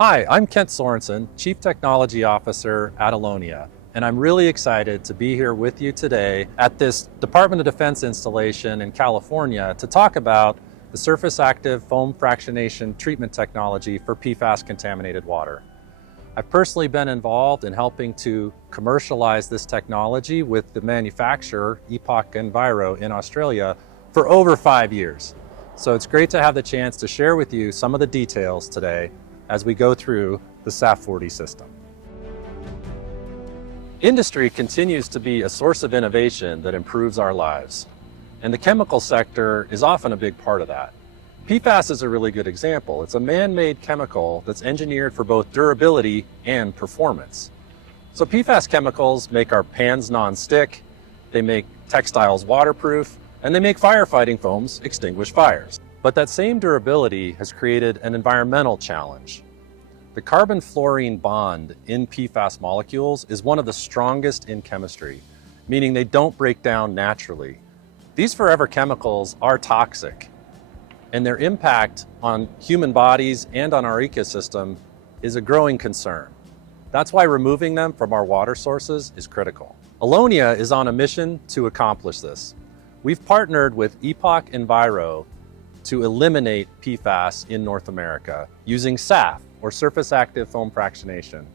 Hi, I'm Kent Sorenson, Chief Technology Officer at Allonnia, and I'm really excited to be here with you today at this Department of Defense installation in California to talk about the surface active foam fractionation treatment technology for PFAS contaminated water. I've personally been involved in helping to commercialize this technology with the manufacturer, Epoch Enviro in Australia, for over 5 years. So it's great to have the chance to share with you some of the details today as we go through the SAFF 40 system. Industry continues to be a source of innovation that improves our lives, and the chemical sector is often a big part of that. PFAS is a really good example. It's a man-made chemical that's engineered for both durability and performance. So PFAS chemicals make our pans non-stick, they make textiles waterproof, and they make firefighting foams extinguish fires. But that same durability has created an environmental challenge. The carbon-fluorine bond in PFAS molecules is one of the strongest in chemistry, meaning they don't break down naturally. These forever chemicals are toxic, and their impact on human bodies and on our ecosystem is a growing concern. That's why removing them from our water sources is critical. Allonnia is on a mission to accomplish this. We've partnered with Epoch Enviro to eliminate PFAS in North America using SAFF, or surface active foam fractionation.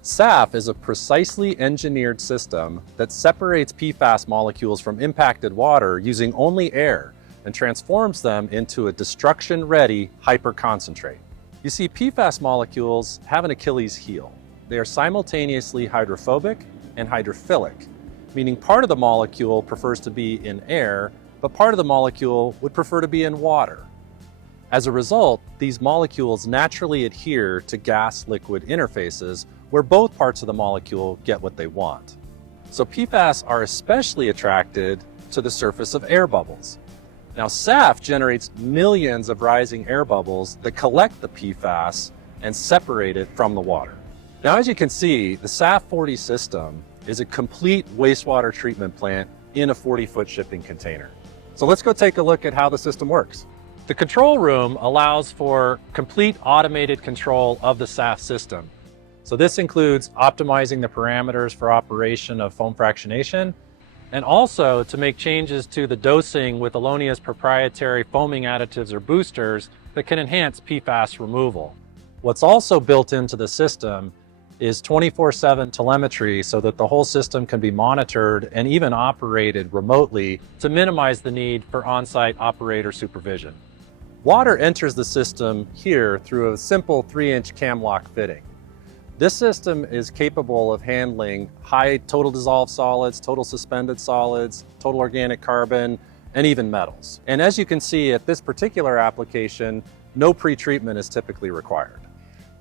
SAFF is a precisely engineered system that separates PFAS molecules from impacted water using only air and transforms them into a destruction-ready hyperconcentrate. You see, PFAS molecules have an Achilles heel. They are simultaneously hydrophobic and hydrophilic, meaning part of the molecule prefers to be in air, but part of the molecule would prefer to be in water. As a result, these molecules naturally adhere to gas-liquid interfaces where both parts of the molecule get what they want. So PFAS are especially attracted to the surface of air bubbles. Now, SAFF generates millions of rising air bubbles that collect the PFAS and separate it from the water. Now, as you can see, the SAFF 40 system is a complete wastewater treatment plant in a 40-foot shipping container. So let's go take a look at how the system works. The control room allows for complete automated control of the SAFF system. So this includes optimizing the parameters for operation of foam fractionation, and also to make changes to the dosing with Allonnia's proprietary foaming additives or boosters that can enhance PFAS removal. What's also built into the system is 24/7 telemetry so that the whole system can be monitored and even operated remotely to minimize the need for on-site operator supervision. Water enters the system here through a simple 3-inch cam lock fitting. This system is capable of handling high total dissolved solids, total suspended solids, total organic carbon, and even metals. And as you can see at this particular application, no pre-treatment is typically required.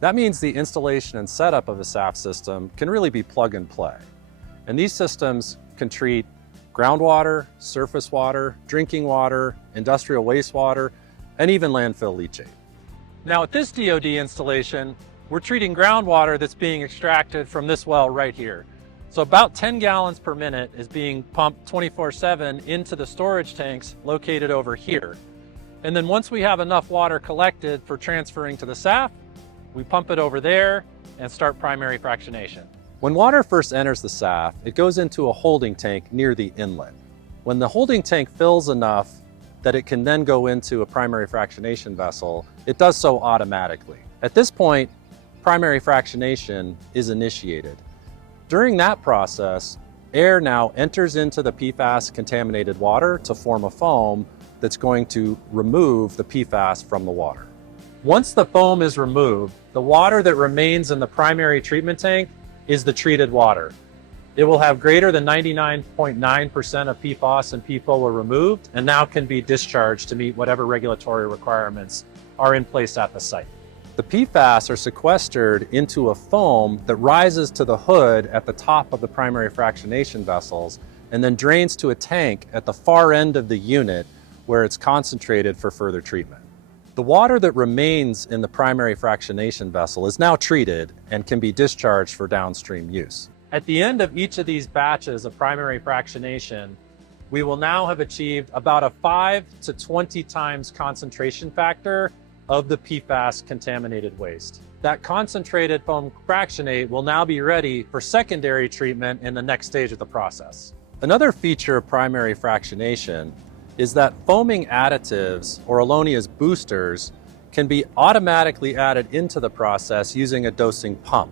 That means the installation and setup of a SAFF system can really be plug and play. And these systems can treat groundwater, surface water, drinking water, industrial wastewater, and even landfill leachate. Now at this DoD installation, we're treating groundwater that's being extracted from this well right here. So about 10 gallons per minute is being pumped 24/7 into the storage tanks located over here. And then once we have enough water collected for transferring to the SAFF, we pump it over there and start primary fractionation. When water first enters the SAFF, it goes into a holding tank near the inlet. When the holding tank fills enough that it can then go into a primary fractionation vessel, it does so automatically. At this point, primary fractionation is initiated. During that process, air now enters into the PFAS contaminated water to form a foam that's going to remove the PFAS from the water. Once the foam is removed, the water that remains in the primary treatment tank is the treated water. It will have greater than 99.9% of PFAS and PFOA removed and now can be discharged to meet whatever regulatory requirements are in place at the site. The PFAS are sequestered into a foam that rises to the hood at the top of the primary fractionation vessels and then drains to a tank at the far end of the unit where it's concentrated for further treatment. The water that remains in the primary fractionation vessel is now treated and can be discharged for downstream use. At the end of each of these batches of primary fractionation, we will now have achieved about a 5 to 20 times concentration factor of the PFAS contaminated waste. That concentrated foam fractionate will now be ready for secondary treatment in the next stage of the process. Another feature of primary fractionation is that foaming additives, or Allonnia's boosters, can be automatically added into the process using a dosing pump.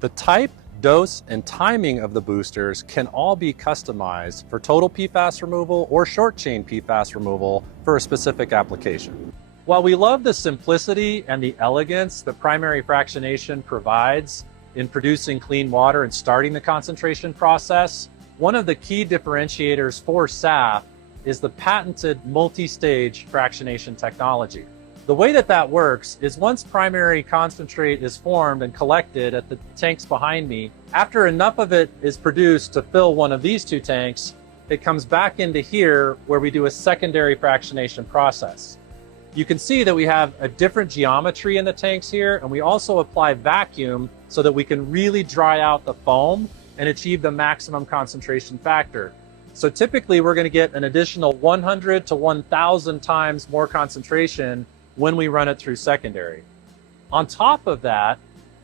The type, dose, and timing of the boosters can all be customized for total PFAS removal or short-chain PFAS removal for a specific application. While we love the simplicity and the elegance that primary fractionation provides in producing clean water and starting the concentration process, one of the key differentiators for SAFF is the patented multi-stage fractionation technology. The way that works is once primary concentrate is formed and collected at the tanks behind me, after enough of it is produced to fill one of these two tanks, it comes back into here where we do a secondary fractionation process. You can see that we have a different geometry in the tanks here, and we also apply vacuum so that we can really dry out the foam and achieve the maximum concentration factor. So typically we're going to get an additional 100 to 1,000 times more concentration when we run it through secondary. On top of that,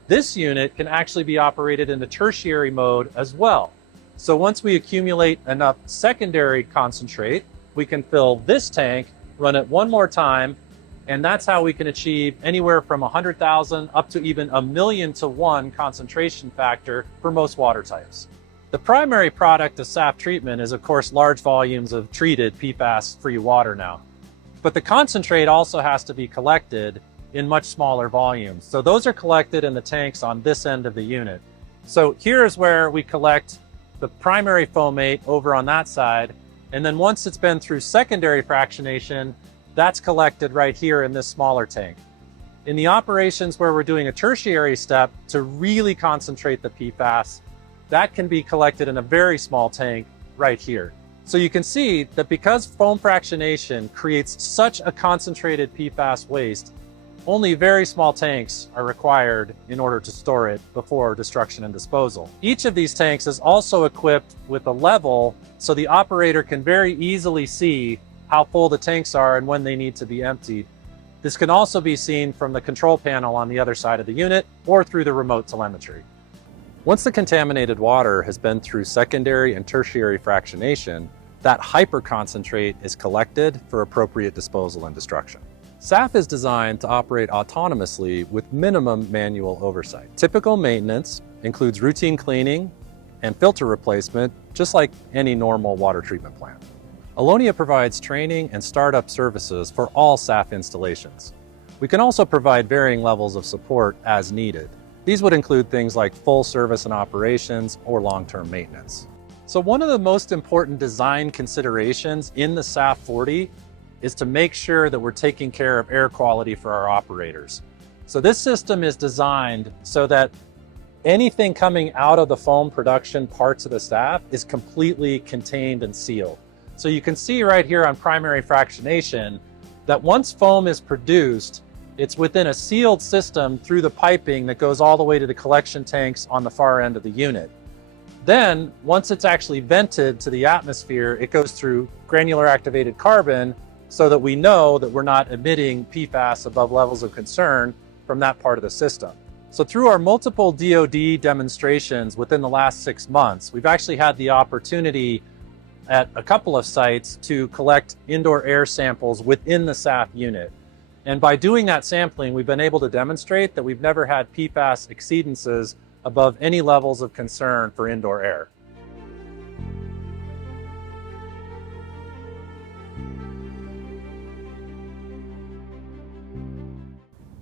this unit can actually be operated in the tertiary mode as well. So once we accumulate enough secondary concentrate, we can fill this tank, run it one more time, and that's how we can achieve anywhere from 100,000 up to even 1,000,000 to 1 concentration factor for most water types. The primary product of SAFF treatment is, of course, large volumes of treated PFAS-free water now. But the concentrate also has to be collected in much smaller volumes. So those are collected in the tanks on this end of the unit. So here's where we collect the primary fomate over on that side. And then once it's been through secondary fractionation, that's collected right here in this smaller tank. In the operations where we're doing a tertiary step to really concentrate the PFAS, that can be collected in a very small tank right here. So you can see that because foam fractionation creates such a concentrated PFAS waste, only very small tanks are required in order to store it before destruction and disposal. Each of these tanks is also equipped with a level so the operator can very easily see how full the tanks are and when they need to be emptied. This can also be seen from the control panel on the other side of the unit or through the remote telemetry. Once the contaminated water has been through secondary and tertiary fractionation, that hyperconcentrate is collected for appropriate disposal and destruction. SAFF is designed to operate autonomously with minimum manual oversight. Typical maintenance includes routine cleaning and filter replacement, just like any normal water treatment plant. Allonnia provides training and startup services for all SAFF installations. We can also provide varying levels of support as needed. These would include things like full service and operations or long-term maintenance. So one of the most important design considerations in the SAFF 40 is to make sure that we're taking care of air quality for our operators. So this system is designed so that anything coming out of the foam production parts of the SAFF is completely contained and sealed. So you can see right here on primary fractionation that once foam is produced, it's within a sealed system through the piping that goes all the way to the collection tanks on the far end of the unit. Then, once it's actually vented to the atmosphere, it goes through granular activated carbon so that we know that we're not emitting PFAS above levels of concern from that part of the system. So through our multiple DoD demonstrations within the last 6 months, we've actually had the opportunity at a couple of sites to collect indoor air samples within the SAFF unit. And by doing that sampling, we've been able to demonstrate that we've never had PFAS exceedances above any levels of concern for indoor air.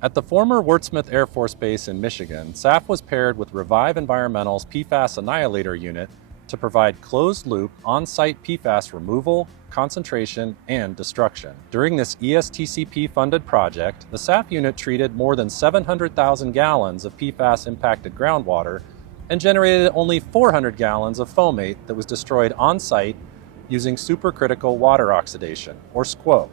At the former Wurtsmith Air Force Base in Michigan, SAFF was paired with Revive Environmental's PFAS Annihilator unit to provide closed-loop, on-site PFAS removal, concentration, and destruction. During this ESTCP-funded project, the SAFF unit treated more than 700,000 gallons of PFAS-impacted groundwater and generated only 400 gallons of fomate that was destroyed on-site using supercritical water oxidation, or SQO.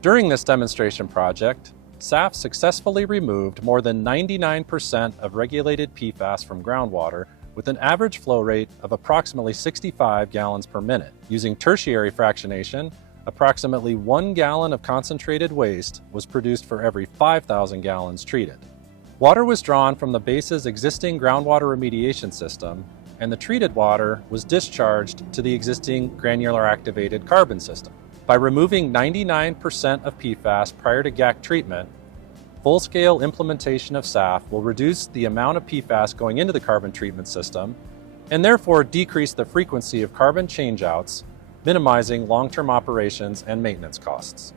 During this demonstration project, SAFF successfully removed more than 99% of regulated PFAS from groundwater with an average flow rate of approximately 65 gallons per minute. Using tertiary fractionation, approximately 1 gallon of concentrated waste was produced for every 5,000 gallons treated. Water was drawn from the base's existing groundwater remediation system, and the treated water was discharged to the existing granular activated carbon system. By removing 99% of PFAS prior to GAC treatment, full-scale implementation of SAFF will reduce the amount of PFAS going into the carbon treatment system and therefore decrease the frequency of carbon changeouts, minimizing long-term operations and maintenance costs.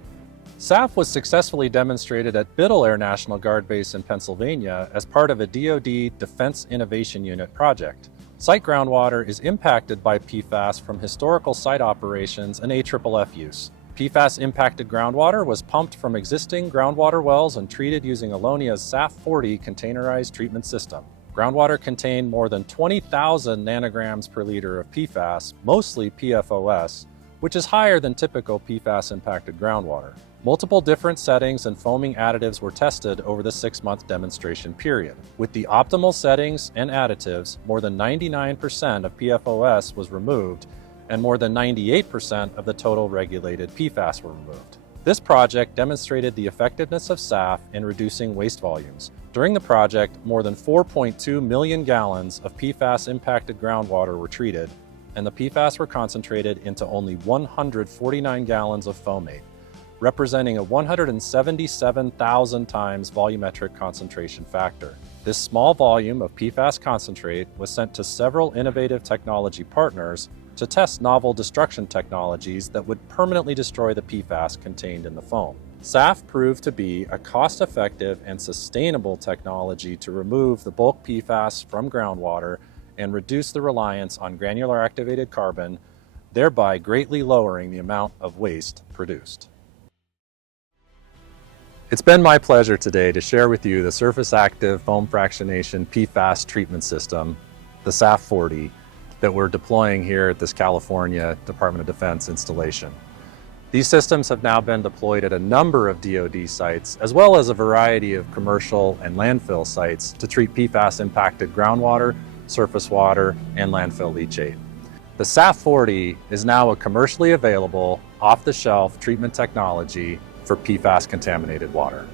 SAFF was successfully demonstrated at Biddle Air National Guard Base in Pennsylvania as part of a DoD Defense Innovation Unit project. Site groundwater is impacted by PFAS from historical site operations and AFFF use. PFAS-impacted groundwater was pumped from existing groundwater wells and treated using Allonnia's SAFF-40 containerized treatment system. Groundwater contained more than 20,000 nanograms per liter of PFAS, mostly PFOS, which is higher than typical PFAS-impacted groundwater. Multiple different settings and foaming additives were tested over the 6-month demonstration period. With the optimal settings and additives, more than 99% of PFOS was removed, and more than 98% of the total regulated PFAS were removed. This project demonstrated the effectiveness of SAFF in reducing waste volumes. During the project, more than 4.2 million gallons of PFAS-impacted groundwater were treated, and the PFAS were concentrated into only 149 gallons of foamate, representing a 177,000 times volumetric concentration factor. This small volume of PFAS concentrate was sent to several innovative technology partners to test novel destruction technologies that would permanently destroy the PFAS contained in the foam. SAFF proved to be a cost-effective and sustainable technology to remove the bulk PFAS from groundwater and reduce the reliance on granular activated carbon, thereby greatly lowering the amount of waste produced. It's been my pleasure today to share with you the Surface Active Foam Fractionation PFAS treatment system, the SAFF-40, that we're deploying here at this California Department of Defense installation. These systems have now been deployed at a number of DoD sites, as well as a variety of commercial and landfill sites to treat PFAS-impacted groundwater, surface water, and landfill leachate. The SAFF-40 is now a commercially available, off-the-shelf treatment technology for PFAS-contaminated water.